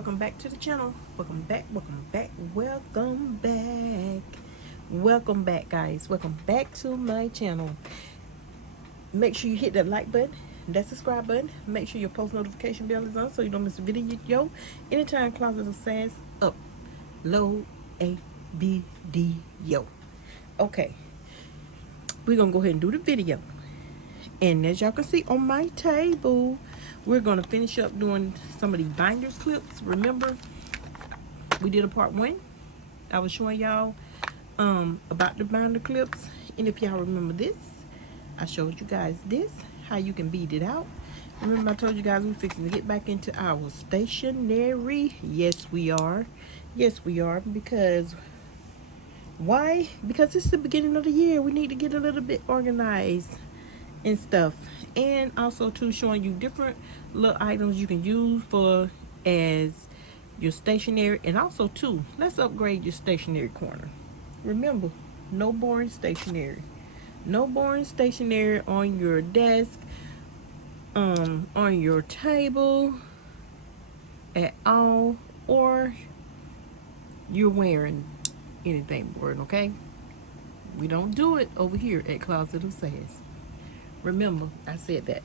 welcome back to the channel. Welcome back, welcome back, welcome back. Welcome back, guys. Welcome back to my channel. Make sure you hit that like button, that subscribe button. Make sure your post notification bell is on so you don't miss a video. Anytime Closet of SaSS upload a video. Okay, we're gonna go ahead and do the video. And as y'all can see on my table, we're going to finish up doing some of these binders clips. Remember, we did a part 1. I was showing y'all about the binder clips. And if y'all remember this, I showed you guys this, how you can bead it out. Remember I told you guys we're fixing to get back into our stationery. Yes, we are. Yes, we are. Because, why? Because it's the beginning of the year. We need to get a little bit organized and stuff, and also too showing you different little items you can use for as your stationery. And also too, let's upgrade your stationery corner. Remember, no boring stationery, no boring stationery on your desk, on your table at all, or you're wearing anything boring. Okay, we don't do it over here at Closet of SaSS. Remember, I said that.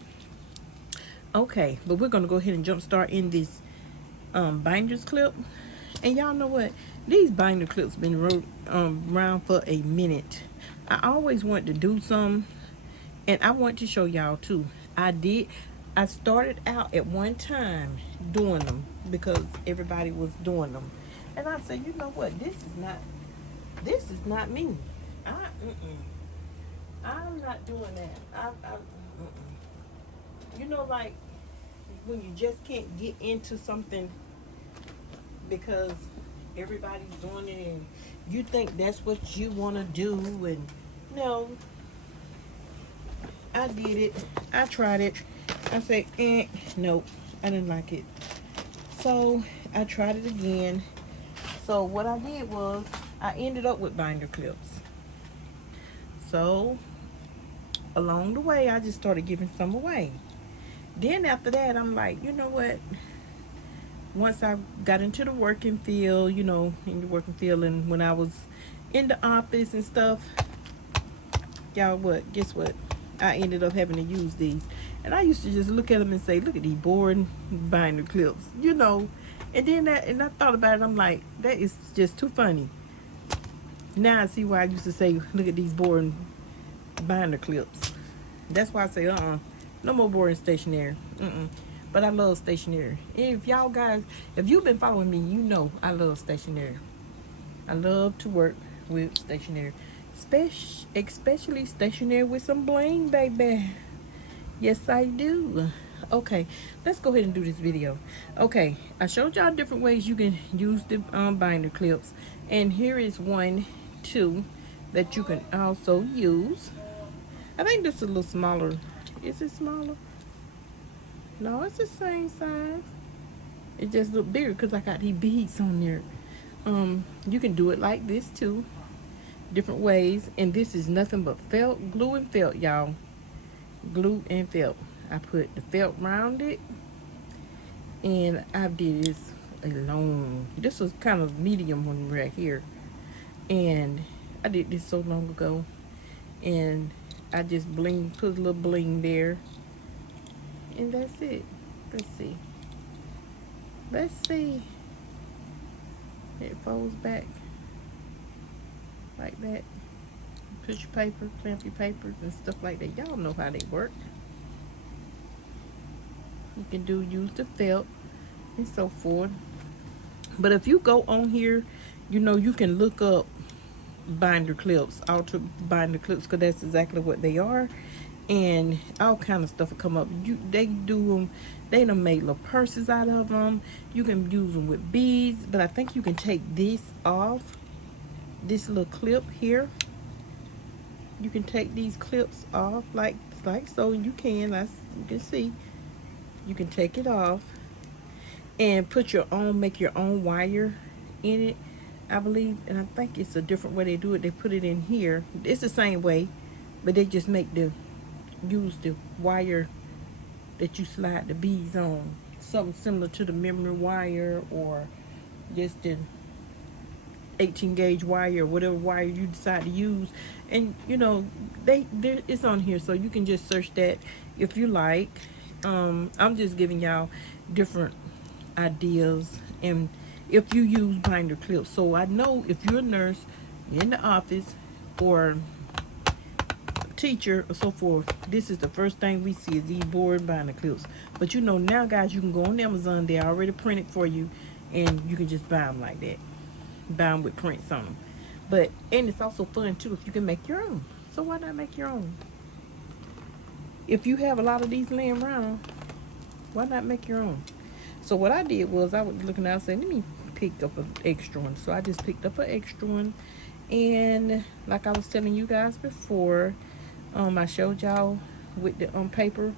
Okay, but we're gonna go ahead and jump start in this binders clip. And y'all know what? These binder clips been around for a minute. I always wanted to do some, and I want to show y'all too. I started out at one time doing them because everybody was doing them, and I said, you know what? This is not me. I'm not doing that. You know, like when you just can't get into something because everybody's doing it and you think that's what you want to do. And no, I did it. I tried it. I said, nope, I didn't like it. So I tried it again. So what I did was I ended up with binder clips. So along the way, I just started giving some away. Then after that, I'm like, you know what? Once I got into the working field, you know, in the working field, and when I was in the office and stuff, y'all, what? Guess what? I ended up having to use these. And I used to just look at them and say, look at these boring binder clips, you know. And then I thought about it. I'm like, that is just too funny. Now I see why I used to say, look at these boring binder clips. That's why I say no more boring stationery. But I love stationery. If y'all guys, if you've been following me, you know I love stationery. I love to work with stationery, especially stationery with some bling, baby. Yes, I do. Okay, let's go ahead and do this video. Okay, I showed y'all different ways you can use the binder clips, and here is one too that you can also use. I think this is a little smaller. Is it smaller? No, it's the same size. It just look bigger because I got these beads on there. You can do it like this too, different ways. And this is nothing but felt, glue and felt, y'all. Glue and felt. I put the felt around it, and I did this alone. This was kind of medium one right here, and I did this so long ago, and I just put a little bling there, and that's it. Let's see. It folds back like that. Put your paper, clamp your papers and stuff like that. Y'all know how they work. You can use the felt and so forth. But if you go on here, you know, you can look up binder clips, ultra binder clips, because that's exactly what they are, and all kind of stuff will come up. They do them. They done made little purses out of them. You can use them with beads, but I think you can take this off. This little clip here, you can take these clips off like so. You can, as you can see, you can take it off and put your own, make your own wire in it, I believe. And I think it's a different way they do it. They put it in here. It's the same way, but they just use the wire that you slide the beads on. something similar to the memory wire, or just an 18 gauge wire, or whatever wire you decide to use. And you know, it's on here, so you can just search that if you like. I'm just giving y'all different ideas, and if you use binder clips. So I know if you're a nurse in the office or teacher or so forth, this is the first thing we see is these board binder clips. But you know, now guys, you can go on Amazon, they're already printed for you, and you can just buy them like that, buy them with prints on them. But and it's also fun too if you can make your own. So why not make your own? If you have a lot of these laying around, why not make your own? So what I did was, I was looking out saying, let me pick up an extra one. So I just picked up an extra one, and like I was telling you guys before, I showed y'all with the paper,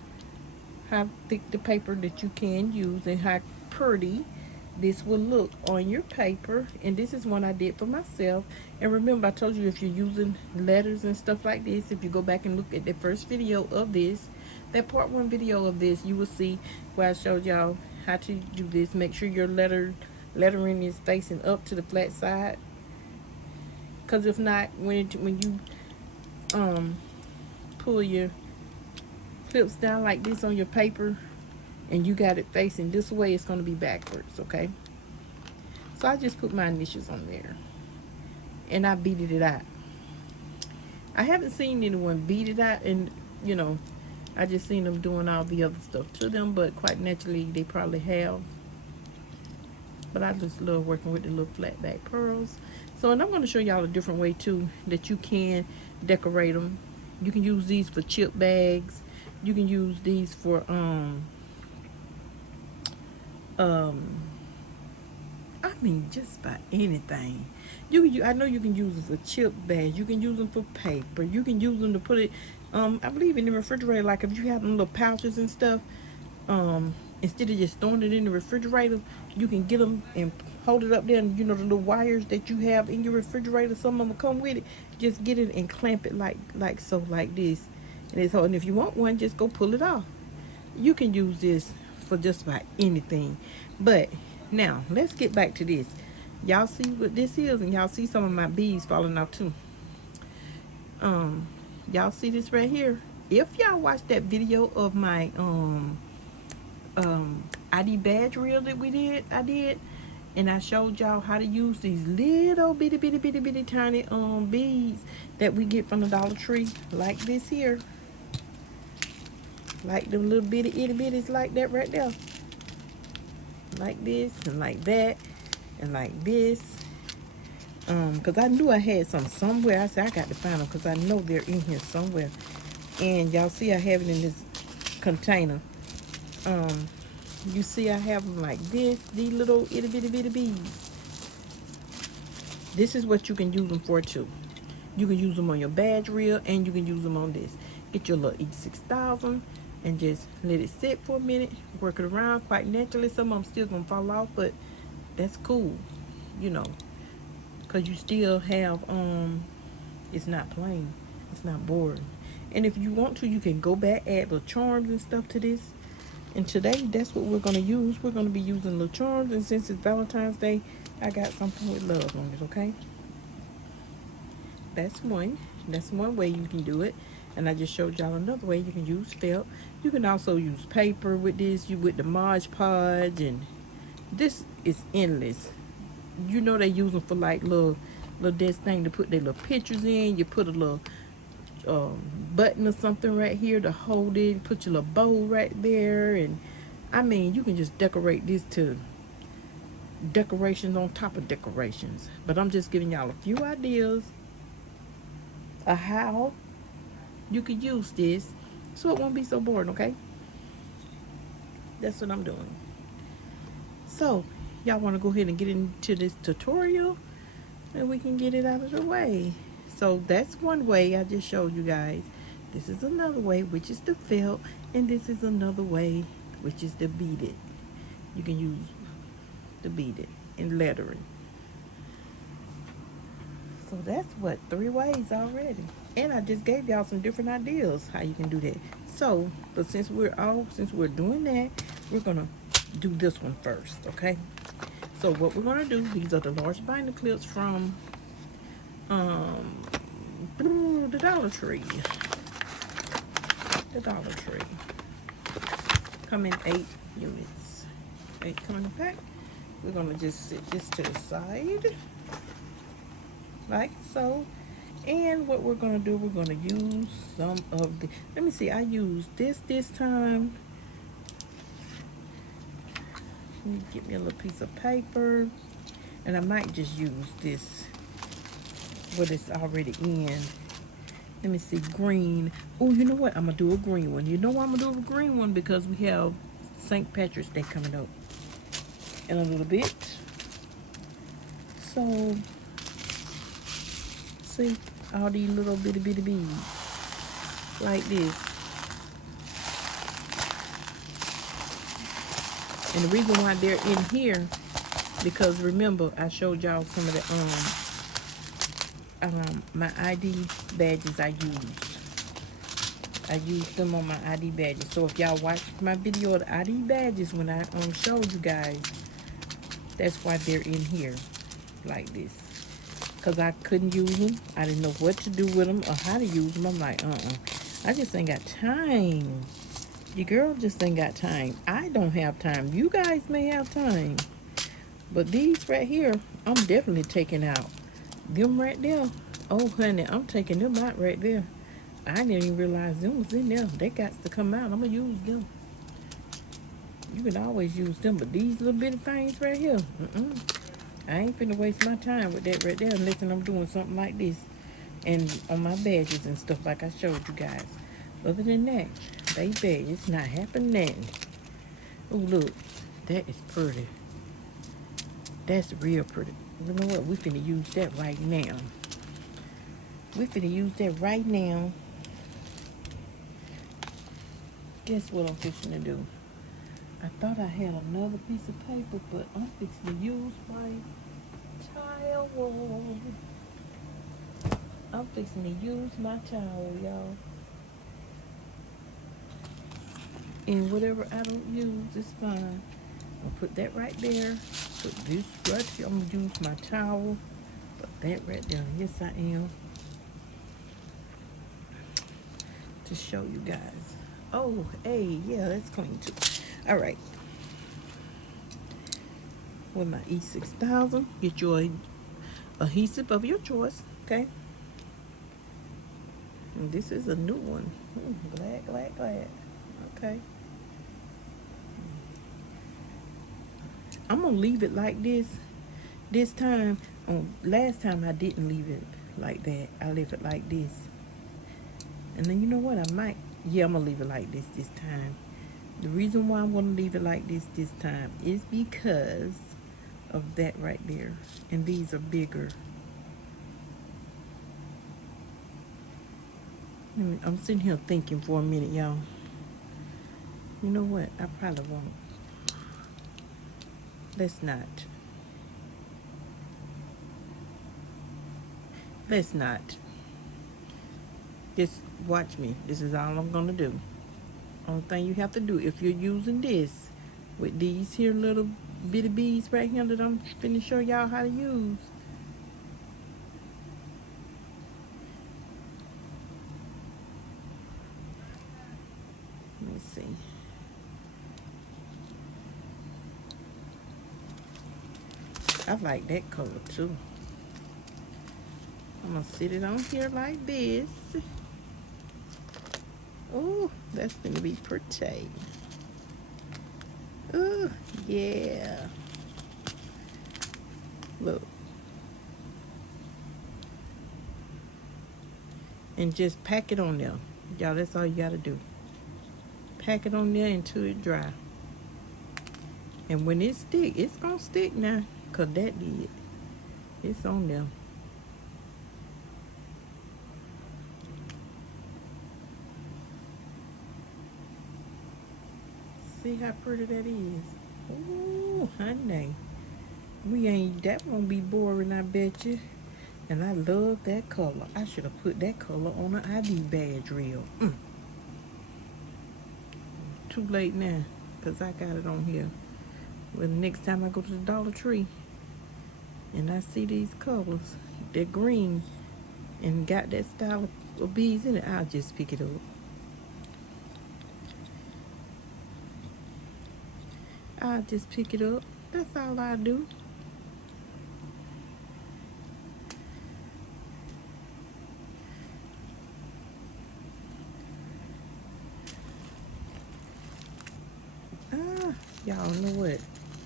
how thick the paper that you can use and how pretty this will look on your paper. And this is one I did for myself. And remember, I told you, if you're using letters and stuff like this, if you go back and look at the first video of this, that part 1 video of this, you will see where I showed y'all how to do this. Make sure your lettering is facing up to the flat side, because if not, when you pull your clips down like this on your paper and you got it facing this way, it's going to be backwards. Okay, so I just put my initials on there and I beaded it out. I haven't seen anyone beat it out, and you know, I just seen them doing all the other stuff to them, but quite naturally they probably have. But I just love working with the little flat back pearls. So, and I'm going to show y'all a different way too that you can decorate them. You can use these for chip bags. You can use these for I mean, just about anything. I know you can use them for chip bags. You can use them for paper. You can use them to put it, I believe, in the refrigerator. Like if you have them little pouches and stuff, instead of just throwing it in the refrigerator, you can get them and hold it up there. And you know, the little wires that you have in your refrigerator, some of them come with it. Just get it and clamp it like so, like this. And it's holding. If you want one, just go pull it off. You can use this for just about anything. But now let's get back to this. Y'all see what this is, and y'all see some of my beads falling off too. Y'all see this right here? If y'all watched that video of my ID badge reel that I did, and I showed y'all how to use these little bitty tiny beads that we get from the Dollar Tree, like this here, like the little itty bitties like that right there, like this and like that and like this. Because I knew I had some somewhere. I said I got to find them because I know they're in here somewhere. And y'all see I have it in this container. You see I have them like this, these little itty bitty beads. This is what you can use them for too. You can use them on your badge reel, and you can use them on this. Get your little E6000 and just let it sit for a minute, work it around. Quite naturally, some of them still gonna fall off, but that's cool, you know, because you still have it's not plain, it's not boring. And if you want to, you can go back, add little charms and stuff to this. And today, that's what we're going to use. We're going to be using little charms. And since it's Valentine's Day, I got something with love on it, okay? That's one way you can do it. And I just showed y'all another way. You can use felt. You can also use paper with this. With the Mod Podge. And this is endless. You know they use them for like little desk thing to put their little pictures in. You put a little button or something right here to hold it, put your little bow right there, and I mean, you can just decorate this to decorations on top of decorations. But I'm just giving y'all a few ideas of how you could use this so it won't be so boring, okay? That's what I'm doing. So y'all want to go ahead and get into this tutorial and we can get it out of the way. So that's one way I just showed you guys. This is another way, which is the felt, and this is another way, which is the beaded. You can use the beaded in lettering. So that's what, 3 ways already. And I just gave y'all some different ideas how you can do that. So, but since we're doing that, we're gonna do this one first, okay? So what we're gonna do, these are the large binder clips from the Dollar Tree. The Dollar Tree. Come in 8 units. 8 come in the pack. We're gonna just sit this to the side, like so. And what we're gonna do, we're gonna use some of the, let me see, I used this time. Let me get me a little piece of paper, and I might just use this, what it's already in. Let me see, green. Oh, you know what? I'm gonna do a green one. You know why I'm gonna do a green one? Because we have St. Patrick's Day coming up in a little bit. So, see, all these little bitty beads like this. And the reason why they're in here, because remember I showed y'all some of the my ID badges I used them on my ID badges. So if y'all watched my video of the ID badges when I showed you guys, that's why they're in here like this. Because I couldn't use them. I didn't know what to do with them or how to use them. I'm like, I just ain't got time. Your girl just ain't got time. I don't have time. You guys may have time. But these right here, I'm definitely taking out. Them right there. Oh, honey, I'm taking them out right there. I didn't even realize them was in there. They got to come out. I'm going to use them. You can always use them. But these little bitty things right here, I ain't finna waste my time with that right there unless I'm doing something like this. And on my badges and stuff like I showed you guys. Other than that, baby, it's not happening. Oh, look. That is pretty. That's real pretty. You know what? We finna use that right now. We finna use that right now. Guess what I'm fixing to do? I thought I had another piece of paper, but I'm fixing to use my towel. I'm fixing to use my towel, y'all. And whatever I don't use is fine. I'll put that right there. Put this right here. I'm gonna use my towel. Put that right there. Yes, I am. To show you guys. Oh, hey, yeah, that's clean too. All right. With my E6000, get your adhesive of your choice, okay? And this is a new one. Glad. Okay. I'm gonna leave it like this time. Last time I didn't leave it like that. I left it like this. And then you know what? I'm gonna leave it like this time. The reason why I'm gonna leave it like this time is because of that right there. And these are bigger. I'm sitting here thinking for a minute, y'all. You know what? I probably won't. Let's not. Just watch me. This is all I'm gonna do. Only thing you have to do, if you're using this with these here little bitty beads right here that I'm finna show y'all how to use. Let me see. I like that color too. I'm gonna sit it on here like this. Oh, that's gonna be pretty. Oh, yeah. Look. And just pack it on there. Y'all, that's all you gotta do. Pack it on there until it dry. And when it stick, it's gonna stick now. Cause that did. It's on there. See how pretty that is. Ooh, honey. That won't be boring, I bet you. And I love that color. I should have put that color on an ID badge reel. Too late now, because I got it on here. Well, the next time I go to the Dollar Tree and I see these colors, they're green and got that style of beads in it, I'll just pick it up. I'll just pick it up. That's all I do. Y'all know what?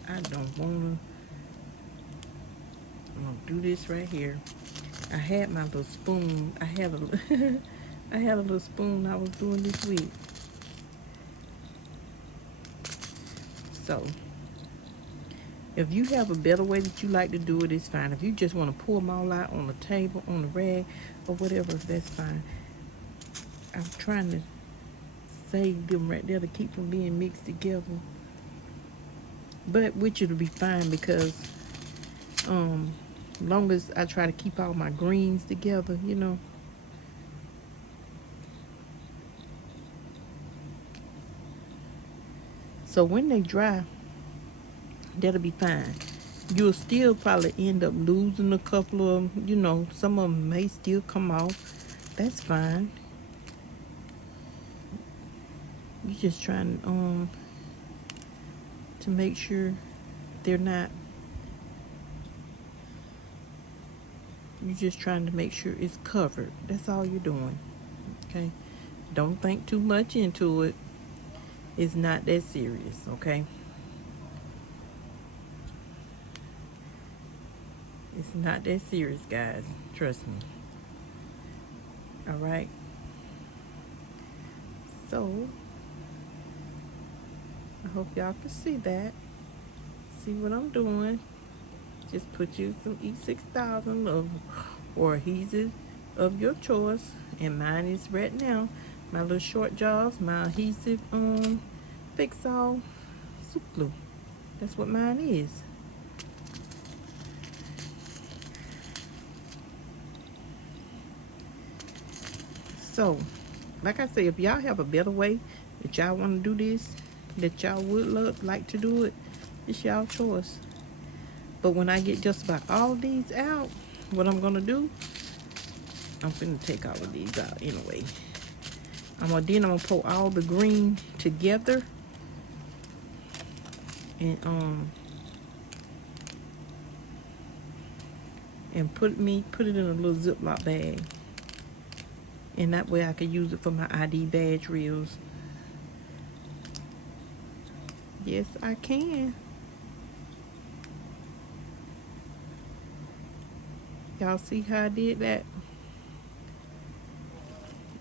I don't wanna. I'm gonna do this right here. I had my little spoon. I had a I had a little spoon I was doing this week. So if you have a better way that you like to do it, it's fine. If you just want to pour them all out on the table, on the rag, or whatever, that's fine. I'm trying to save them right there to keep them being mixed together. But which it'll be fine because long as I try to keep all my greens together, you know. So when they dry, that'll be fine. You'll still probably end up losing a couple of them, you know, some of them may still come off. That's fine. You're just trying to make sure they're not. You're just trying to make sure it's covered. That's all you're doing. Okay? Don't think too much into it. It's not that serious, okay? It's not that serious, guys. Trust me. Alright? So, I hope y'all can see that. See what I'm doing. Just put you some E6000 or adhesive of your choice. And mine is right now. My little short jaws, my adhesive fix-all super glue. That's what mine is. So, like I say, if y'all have a better way that y'all want to do this, that y'all would like to do it, it's y'all choice. But when I get just about all these out, what I'm gonna do, I'm finna take all of these out anyway. Then I'm gonna pour all the green together and put it in a little Ziploc bag. And that way I can use it for my ID badge reels. Yes, I can. Y'all see how I did that?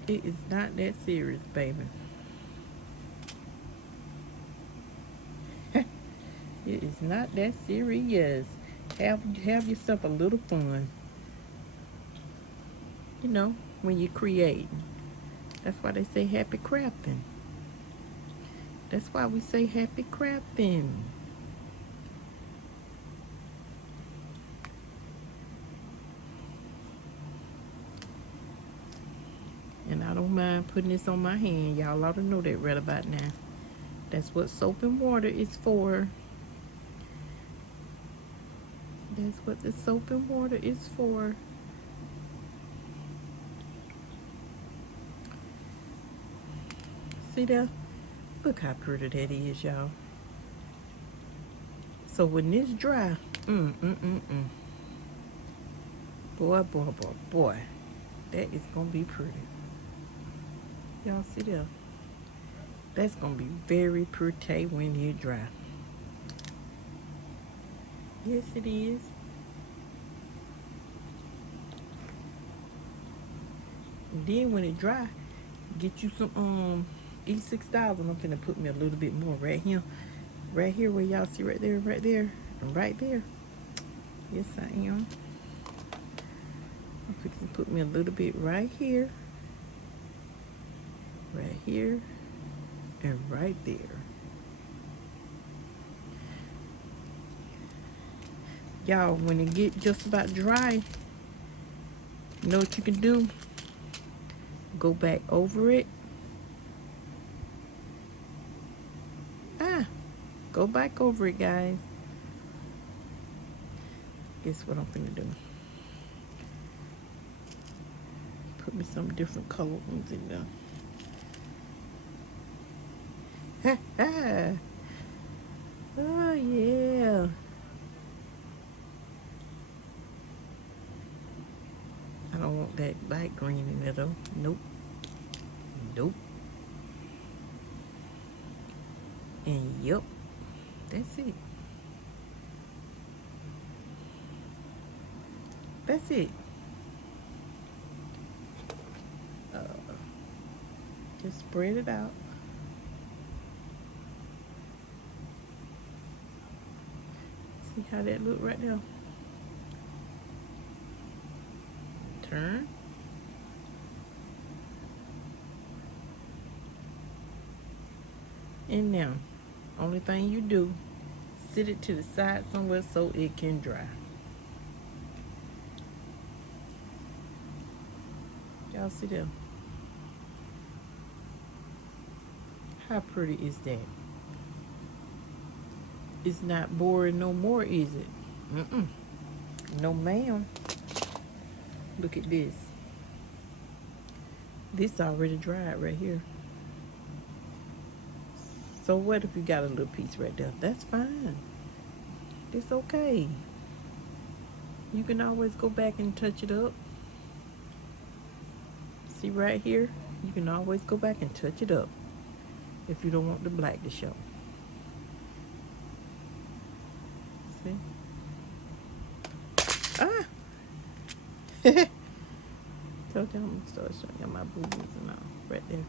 It is not that serious, baby. It is not that serious. Have yourself a little fun. You know, when you create. That's why they say happy crafting. That's why we say happy crafting. And I don't mind putting this on my hand. Y'all ought to know that right about now. That's what soap and water is for. That's what the soap and water is for. See there? Look how pretty that is, y'all. So when this dry, boy, that is gonna be pretty. Y'all see there? That's gonna be very pretty when you dry. Yes, it is. And then when it dry, get you some E6000. I'm gonna put me a little bit more right here where y'all see right there, and right there. Yes, I am. I'm fixing to put me a little bit right here, and right there. Y'all, when it get just about dry, you know what you can do? Go back over it. Go back over it, guys. Guess what I'm finna do? Put me some different color ones in there. Ha ha! Oh yeah! I don't want that light green in there though. Nope. Nope. And yep, that's it. That's it. Just spread it out. See how that look right now? Turn. And now, only thing you do, sit it to the side somewhere so it can dry. Y'all see that? How pretty is that? It's not boring no more, is it? No ma'am. Look at this. This already dried right here. So what if you got a little piece right there? That's fine. It's okay. You can always go back and touch it up. See right here? You can always go back and touch it up if you don't want the black to show. See? Ah! Told you I'm gonna start showing you my boobies and all right there.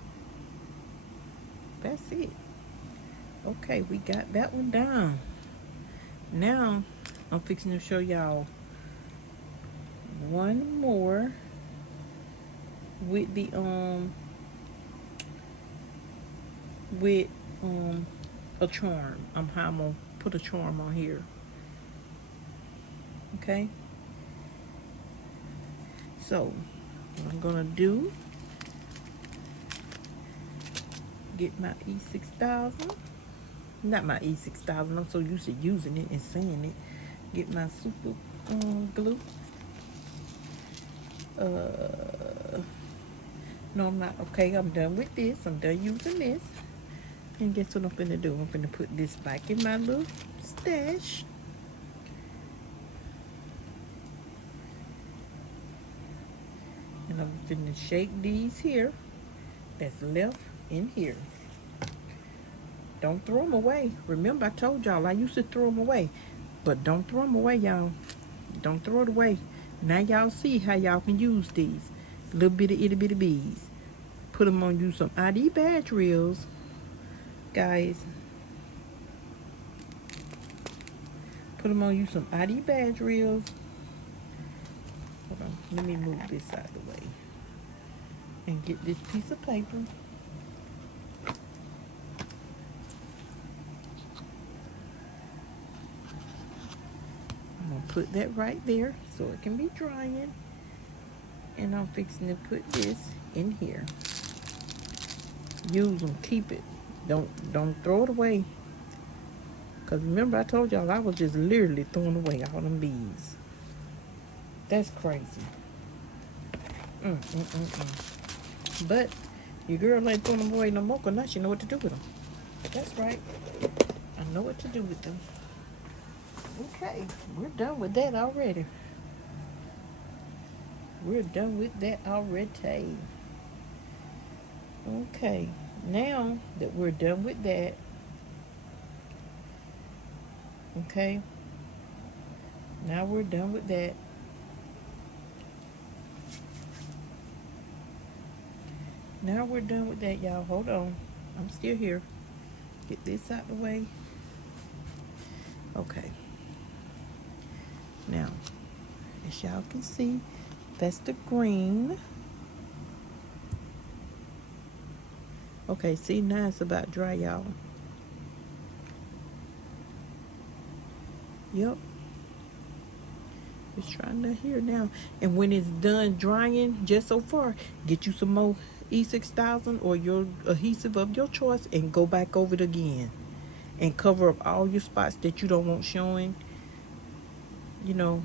That's it. Okay, we got that one down. Now I'm fixing to show y'all one more with the a charm. I'm gonna put a charm on here. Okay, so what I'm gonna do, get my E6000, not my E6000, I'm so used to using it and saying it. Get my super glue. No, I'm not. Okay, I'm done with this. I'm done using this. And guess what I'm finna do? I'm finna put this back in my little stash. And I'm finna shake these here that's left in here. Don't throw them away. Remember, I told y'all I used to throw them away. But don't throw them away, y'all. Don't throw it away. Now y'all see how y'all can use these little bitty itty bitty beads. Put them on you some ID badge reels, guys. Put them on you some ID badge reels. Hold on, let me move this out of the way and get this piece of paper. I'm gonna put that right there so it can be drying. And I'm fixing to put this in here. Use them, keep it. Don't throw it away. Cause remember I told y'all I was just literally throwing away all them beads. That's crazy. But your girl ain't throwing them away no more, cause now she know what to do with them. That's right. I know what to do with them. Okay, we're done with that already. We're done with that already. Okay, now that we're done with that, okay, now we're done with that. Now we're done with that, y'all. Hold on. I'm still here. Get this out the way. Okay. Now, as y'all can see, that's the green. Okay, see, now it's about dry, y'all. Yep. It's trying to here now. And when it's done drying, just so far, get you some more E6000 or your adhesive of your choice and go back over it again. and cover up all your spots that you don't want showing, you know.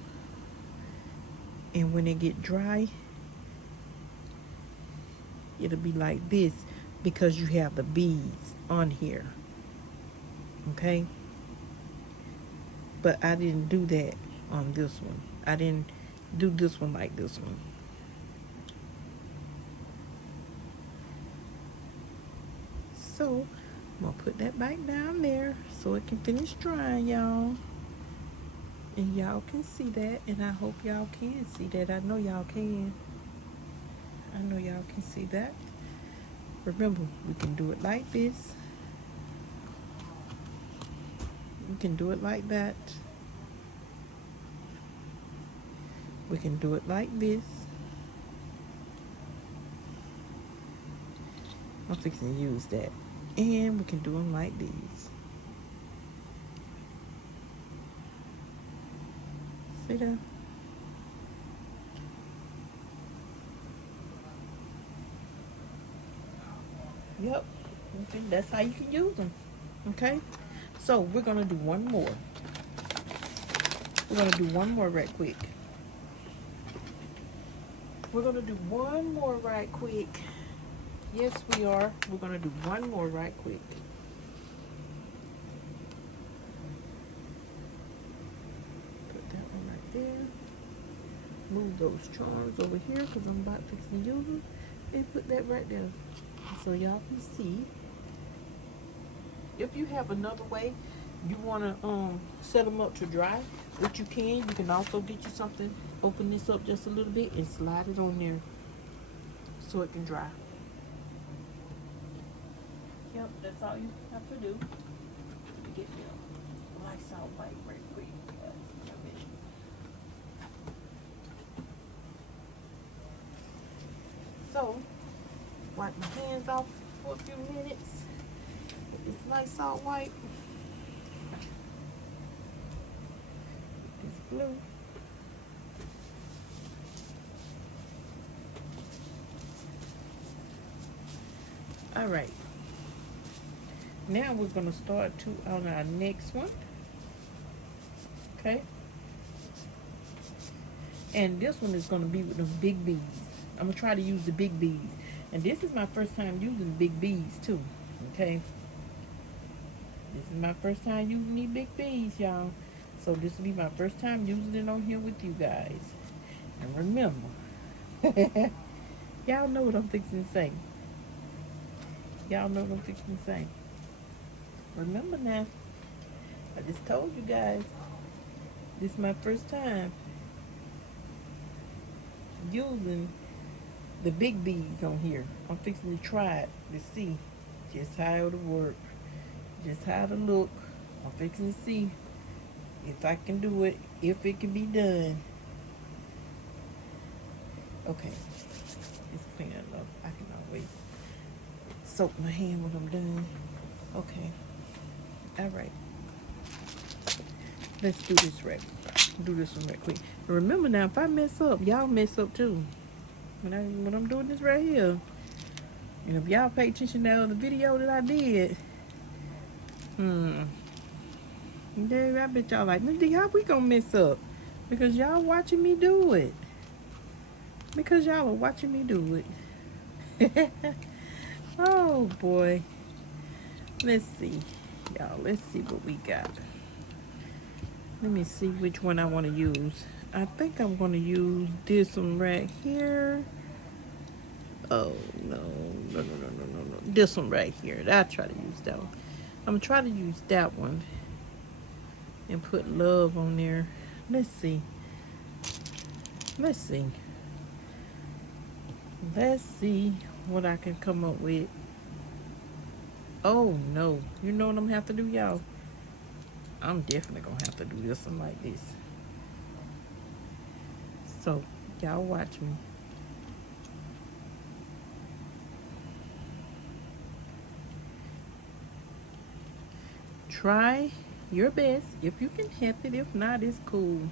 And when it get dry, it'll be like this because you have the beads on here. Okay, but I didn't do that on this one. I didn't do this one like this one. So I'm gonna put that back down there so it can finish drying, y'all. And y'all can see that, and I hope y'all can see that. I know y'all can. I know y'all can see that. Remember, we can do it like this. We can do it like that. We can do it like this. I'm fixing to use that. And we can do them like these. See that? Yep. Okay, that's how you can use them. Okay? So we're gonna do one more. We're gonna do one more right quick. We're gonna do one more right quick. Yes, we are. We're gonna do one more right quick. Put that one right there. Move those charms over here because I'm about to fix to use them. And put that right there. So y'all can see. If you have another way you wanna set them up to dry, which you can. You can also get you something, open this up just a little bit and slide it on there so it can dry. Yep, that's all you have to do. Let me get the Lysol wipe right quick. So, wipe my hands off for a few minutes with this Lysol wipe. This glue. All right. Now we're going to start on our next one. Okay. And this one is going to be with the big beads. I'm going to try to use the big beads. And this is my first time using big beads too. Okay. This is my first time using these big beads, y'all. So this will be my first time using it on here with you guys. And remember, y'all know what I'm fixing to say. Y'all know what I'm fixing to say. Remember now, I just told you guys, this is my first time using the big beads on here. I'm fixing to try it to see just how it'll work, just how it'll look. I'm fixing to see if I can do it, if it can be done. Okay, it's clean enough. I can always soak my hand when I'm done. Okay. All right. Let's do this right. Do this one right quick. And remember now, if I mess up, y'all mess up too. When I'm doing this right here. And if y'all pay attention to the video that I did, then I bet y'all like, Mindy, how we gonna mess up? Because y'all watching me do it. Because y'all are watching me do it. Oh boy. Let's see. Y'all, let's see what we got. Let me see which one I want to use. I think I'm going to use this one right here. Oh, no. This one right here. I'll try to use that one. I'm going to try to use that one and put love on there. Let's see. Let's see. Let's see what I can come up with. Oh, no. You know what I'm going to have to do, y'all? I'm definitely going to have to do this one like this. So, y'all watch me. Try your best. If you can help it. If not, it's cool.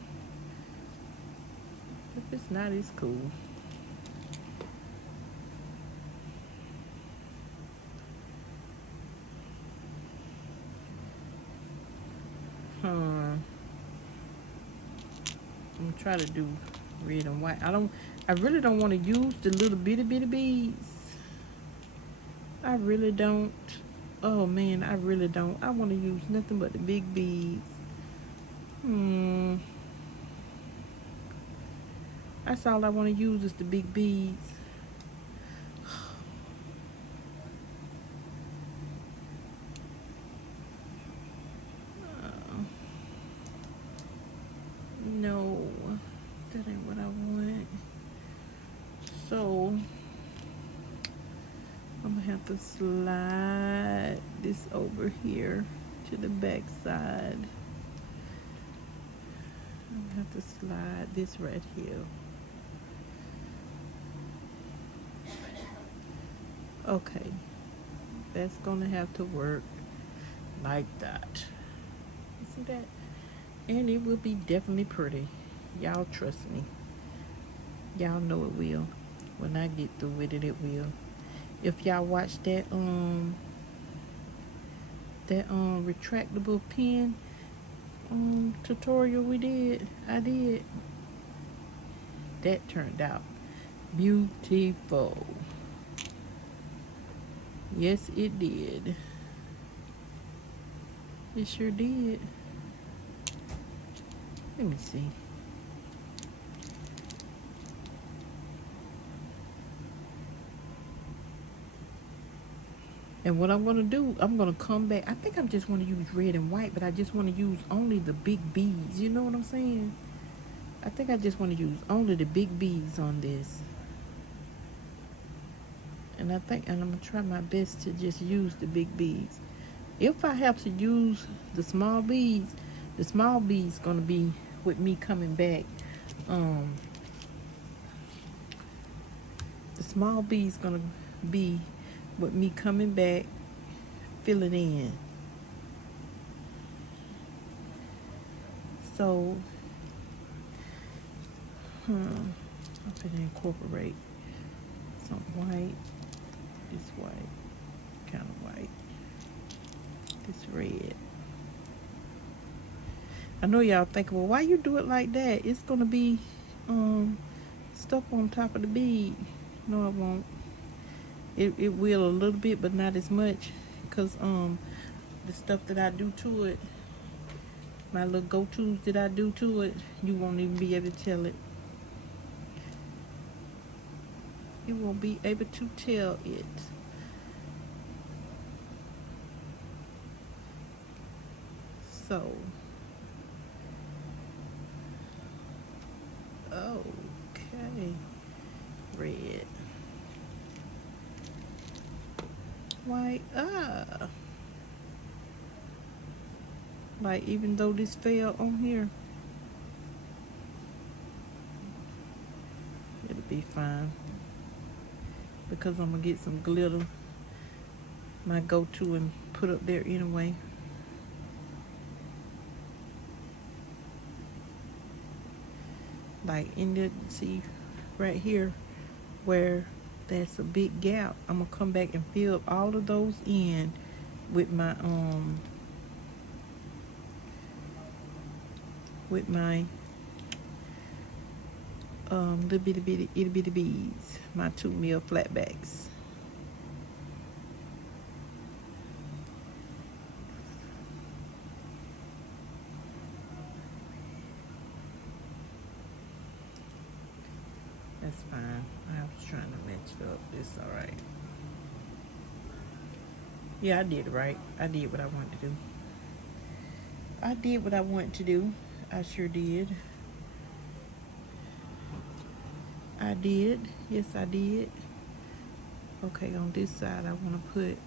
If it's not, it's cool. I'm gonna try to do red and white. I really don't want to use the little bitty beads. I really don't. Oh man, I really don't. I want to use nothing but the big beads. That's all I want to use is the big beads. No, that ain't what I want. So I'm gonna have to slide this over here to the back side. I'm gonna have to slide this right here. Okay, that's gonna have to work like that. You see that? And it will be definitely pretty. Y'all trust me. Y'all know it will. When I get through with it, it will. If y'all watch that retractable pen tutorial we did, I did, that turned out beautiful. Yes, it did. It sure did. Let me see. And what I'm going to do, I'm going to come back. I think I just want to use red and white, but I just want to use only the big beads. You know what I'm saying? I think I just want to use only the big beads on this. And I'm going to try my best to just use the big beads. If I have to use the small beads going to be with me coming back. The small beads going to be with me coming back, filling in. So, I'm going to incorporate some white, this white, kind of white, this red. I know y'all thinking, well, why you do it like that? It's going to be stuff on top of the bead. No, it won't. It will a little bit, but not as much, because the stuff that I do to it, my little go-tos that I do to it, you won't even be able to tell it. You won't be able to tell it. So, okay, red, white, like, even though this fell on here, it'll be fine, because I'm gonna get some glitter, my go-to, and put up there anyway. Like in the, see right here where that's a big gap, I'm gonna come back and fill all of those in with my little bitty itty bitty beads, my 2 mil flatbacks. That's fine. I was trying to match it up. It's alright. Yeah, I did it right. I did what I wanted to do. I did what I wanted to do. I sure did. I did. Yes, I did. Okay, on this side I want to put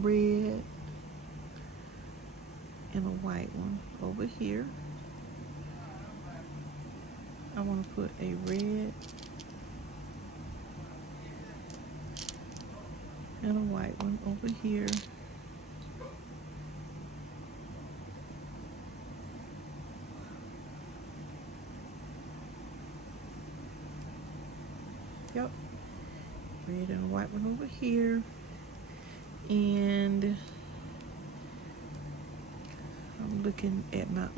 red and a white one over here. I want to put a red and a white one over here. Yep, red and a white one over here. And I'm looking at my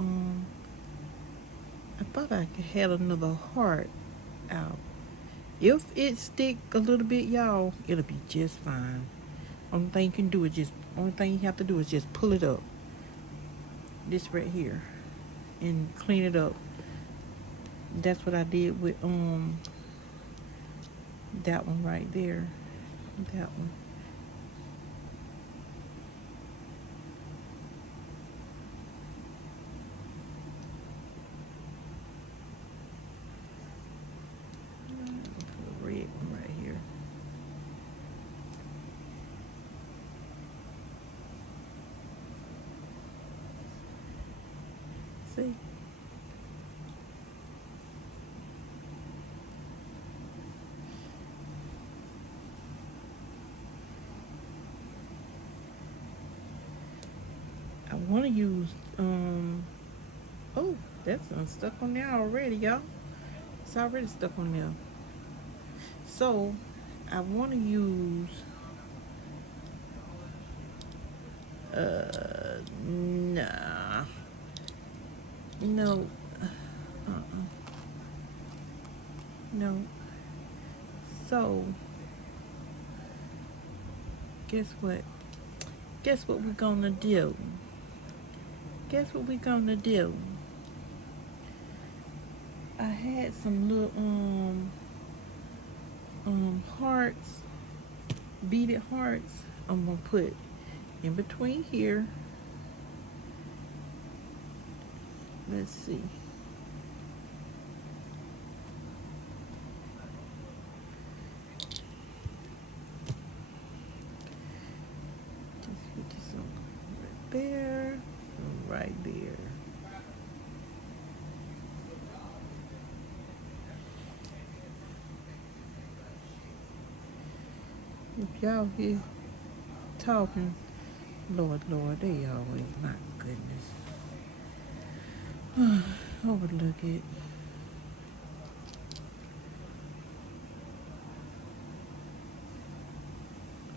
I thought I had another heart out. If it stick a little bit, y'all, it'll be just fine. Only thing you can do is only thing you have to do is just pull it up. This right here. And clean it up. That's what I did with that one right there. That one. Red one right here. See? I want to use oh, that's stuck on there already, y'all. It's already stuck on there. So I want to use nah, no, no. So guess what? Guess what we're gonna do? Guess what we're gonna do? I had some little hearts, beaded hearts. I'm gonna put in between here. Let's see. Just put this on right there, right there. If y'all hear talking, Lord, they always, my goodness. Overlook it.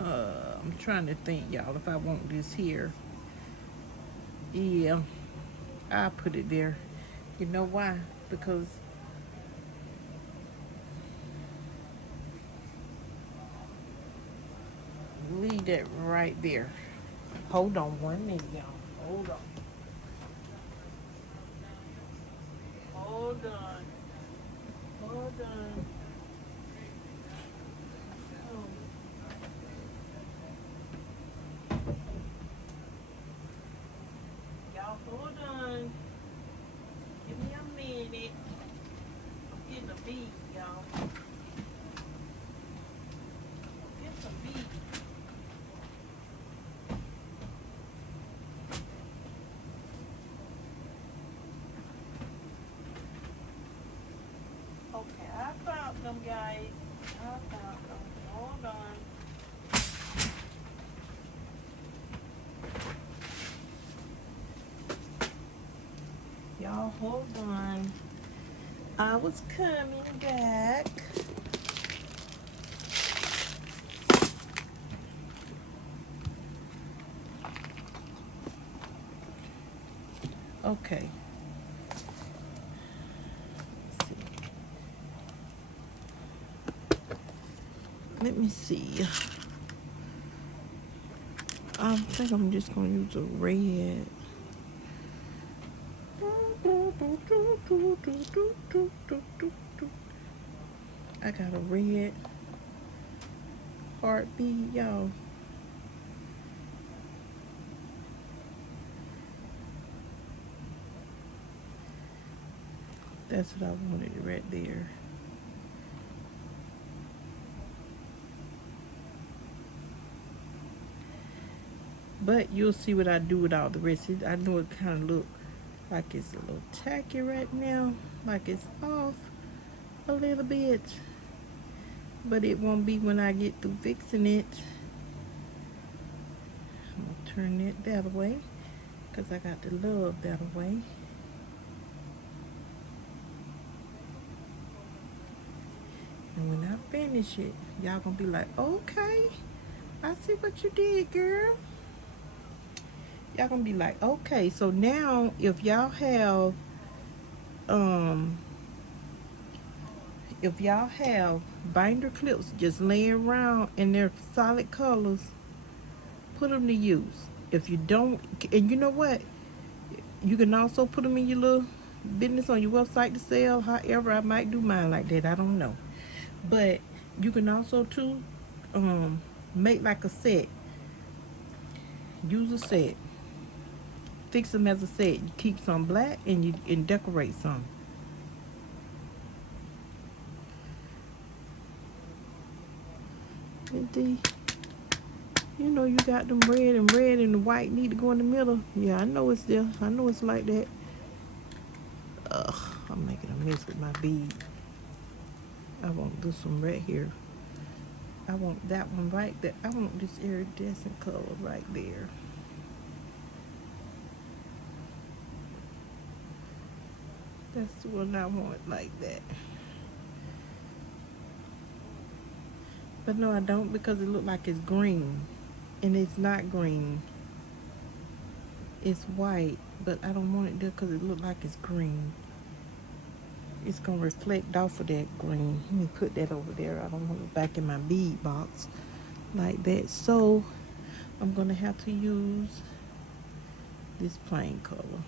I'm trying to think, y'all, if I want this here. Yeah, I'll put it there. You know why? Because leave that right there. Hold on 1 minute, y'all. Hold on. Hold on. Hold on. Y'all, hold on. Give me a minute. I'm getting a beat, y'all. It's a beat. Okay, I found them, guys. I found them. Hold on. Y'all, hold on. I was coming back. Okay. Let me see. I think I'm just gonna use a red. I got a red heartbeat, y'all. That's what I wanted right there. But you'll see what I do with all the rest. I know it kind of look like it's a little tacky right now, like it's off a little bit, but it won't be when I get through fixing it. I'm gonna turn it that way because I got to love that way. And when I finish it, y'all gonna be like, okay, I see what you did, girl. y'all gonna be like, okay, so now um if y'all have binder clips just laying around and they're solid colors, put them to use. If you don't, and you know what, you can also put them in your little business on your website to sell. However, I might do mine like that, I don't know. But you can also too make like a set. Use a set, fix them as a set. You keep some black and you and decorate some. And the, you know, you got them red and the white need to go in the middle. Yeah, I know it's there. I know it's like that. Ugh, I'm making a mess with my bead. I want this one right here. I want that one right there. I want this iridescent color right there. That's the one I want like that. But no, I don't, because it look like it's green. And it's not green. It's white, but I don't want it there because it look like it's green. It's gonna reflect off of that green. Let me put that over there. I don't want it back in my bead box like that. So I'm gonna have to use this plain color,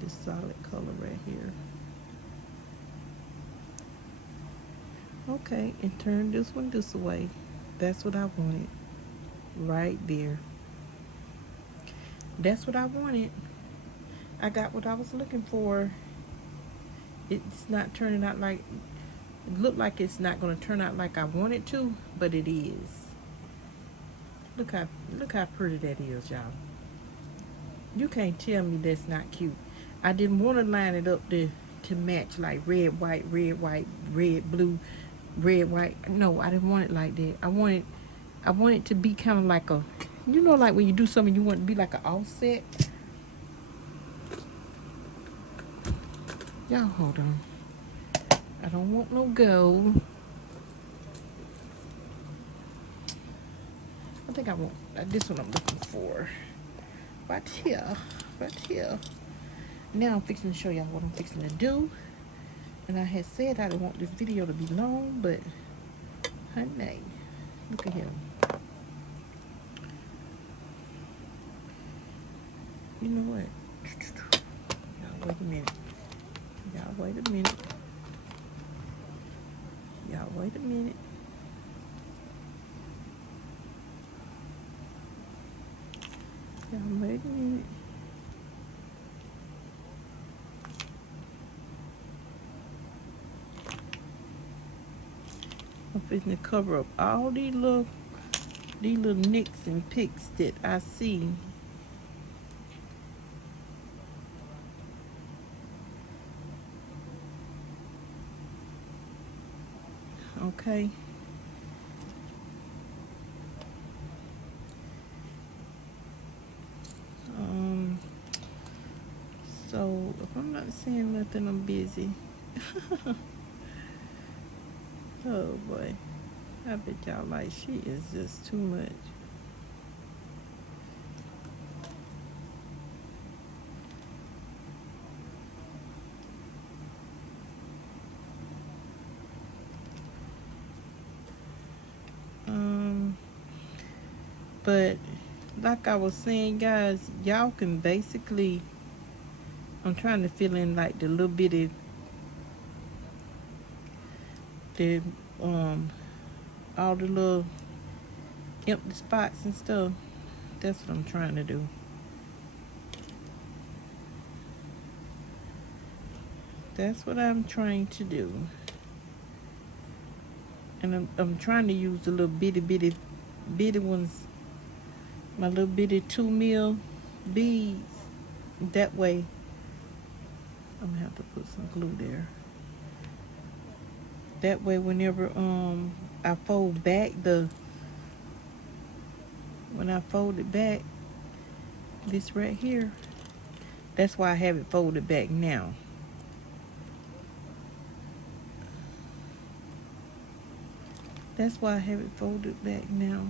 this solid color right here. Okay, and turn this one this way. That's what I wanted right there. That's what I wanted. I got what I was looking for. It's not turning out like, it looked like it's not going to turn out like I want it to, but it is. Look how pretty that is, y'all. You can't tell me that's not cute. I didn't want to line it up to match like red, white, red, blue, red, white. No, I didn't want it like that. I want it to be kind of like a, you know, like when you do something, you want it to be like an offset. Y'all hold on. I don't want no gold. I think I want this one I'm looking for. Right here. Right here. Now I'm fixing to show y'all what I'm fixing to do. And I had said I didn't want this video to be long, but honey, look at him. You know what? Y'all wait a minute. Y'all wait a minute. Y'all wait a minute. Y'all wait a minute. I'm fixing to cover up all these little nicks and picks that I see. Okay. So if I'm not saying nothing, I'm busy. Oh boy. I bet y'all like, she is just too much. But like I was saying, guys, y'all can basically, I'm trying to fill in like the little bitty, the all the little empty spots and stuff. That's what I'm trying to do. That's what I'm trying to do. And I'm trying to use the little bitty ones, my little bitty 2 mil beads. That way, I'm gonna have to put some glue there. That way, whenever I fold back when I fold it back, this right here, that's why I have it folded back now. That's why I have it folded back now.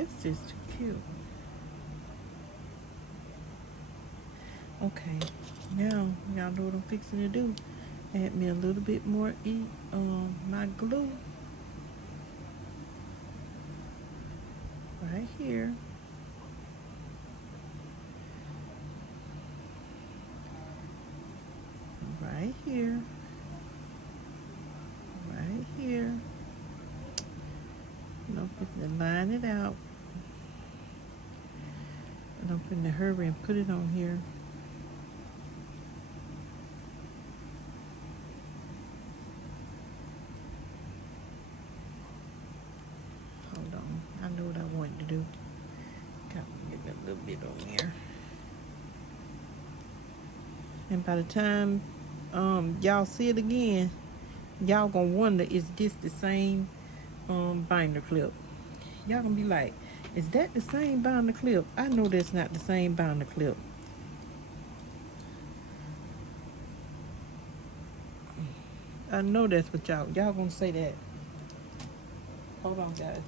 That's just too cute. Okay, now y'all know what I'm fixing to do. Add me a little bit more my glue right here. Right here. Right here. And I'm going to line it out. And I'm going to hurry and put it on here. Hold on. I know what I want to do. Got to get a little bit on there. And by the time y'all see it again, y'all gonna wonder, is this the same binder clip? Y'all gonna be like, is that the same binder clip? I know that's not the same binder clip. I know that's what y'all gonna say that. Hold on, guys.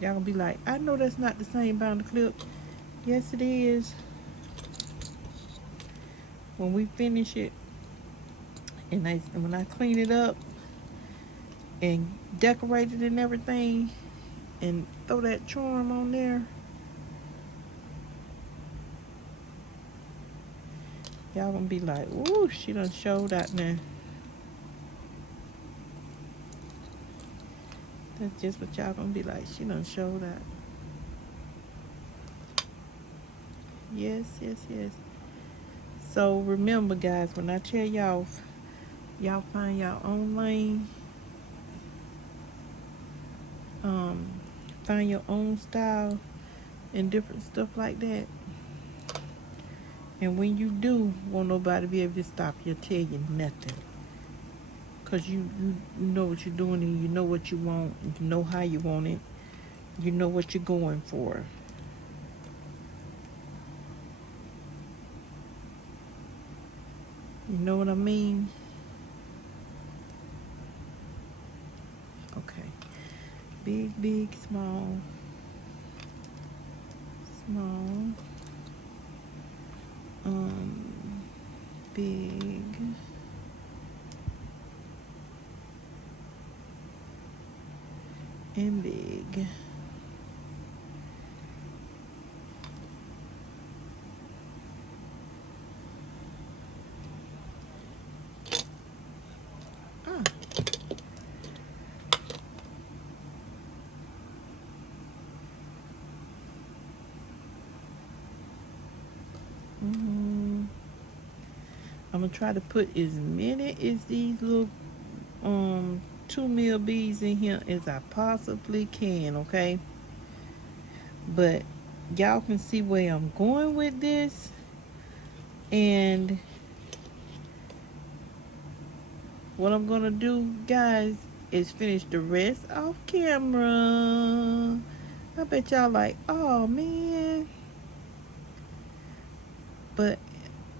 Y'all gonna be like, I know that's not the same binder clip. Yes, it is. When we finish it, and when I clean it up and decorate it and everything, and throw that charm on there, y'all gonna be like, ooh, she done showed out now. That's just what y'all gonna be like. She done showed out. Yes, yes, yes. So remember, guys, when I tell y'all, y'all find your own lane, find your own style and different stuff like that. And when you do, won't nobody be able to stop you or tell you nothing. Cause you know what you're doing, and you know what you want, you know how you want it, you know what you're going for. You know what I mean? Okay. Big, big, small, small, big, and big. I'm gonna try to put as many as these little 2 mil beads in here as I possibly can, okay? But y'all can see where I'm going with this, and what I'm gonna do, guys, is finish the rest off camera. I bet y'all like, oh man, but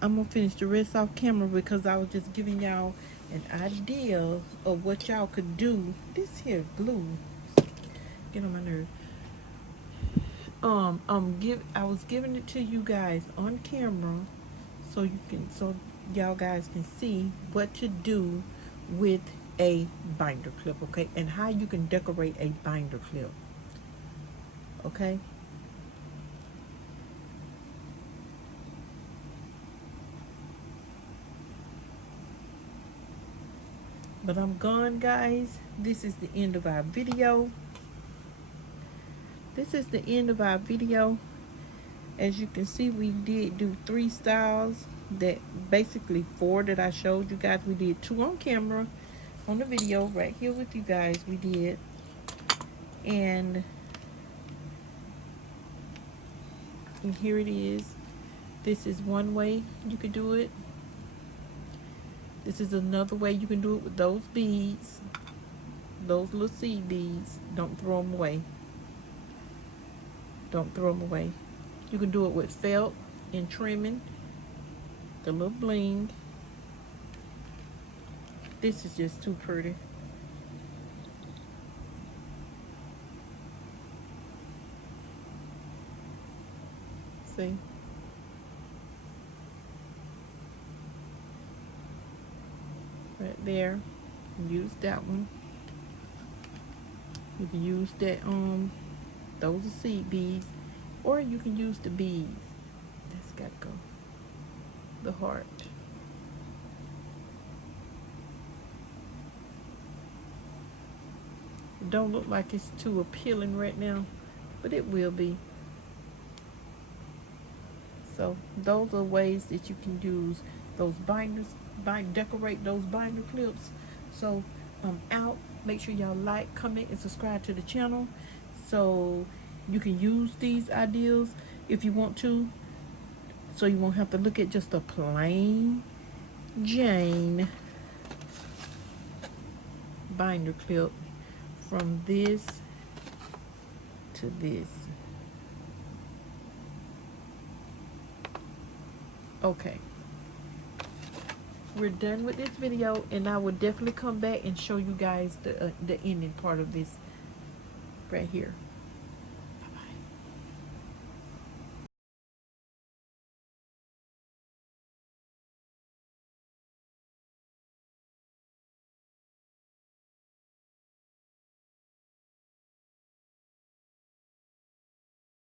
I'm gonna finish the rest off camera because I was just giving y'all an idea of what y'all could do. This here glue get on my nerves. I was giving it to you guys on camera so y'all guys can see what to do with a binder clip, okay, and how you can decorate a binder clip, okay. But I'm gone, guys. This is the end of our video. This is the end of our video. As you can see, we did do 3 styles, that basically 4 that I showed you guys. We did 2 on camera on the video right here with you guys. We did, and here it is. This is one way you could do it. This is another way you can do it with those beads, those little seed beads. Don't throw them away. Don't throw them away. You can do it with felt and trimming, the little bling. This is just too pretty. See? Right there. Use that one. You can use that, those are seed beads, or you can use the beads. That's gotta go. The heart. It don't look like it's too appealing right now, but it will be. So those are ways that you can use those binders, decorate those binder clips. So I'm out. Make sure y'all like, comment, and subscribe to the channel so you can use these ideas if you want to, so you won't have to look at just a plain Jane binder clip from this to this. Okay, we're done with this video, and I will definitely come back and show you guys the ending part of this right here.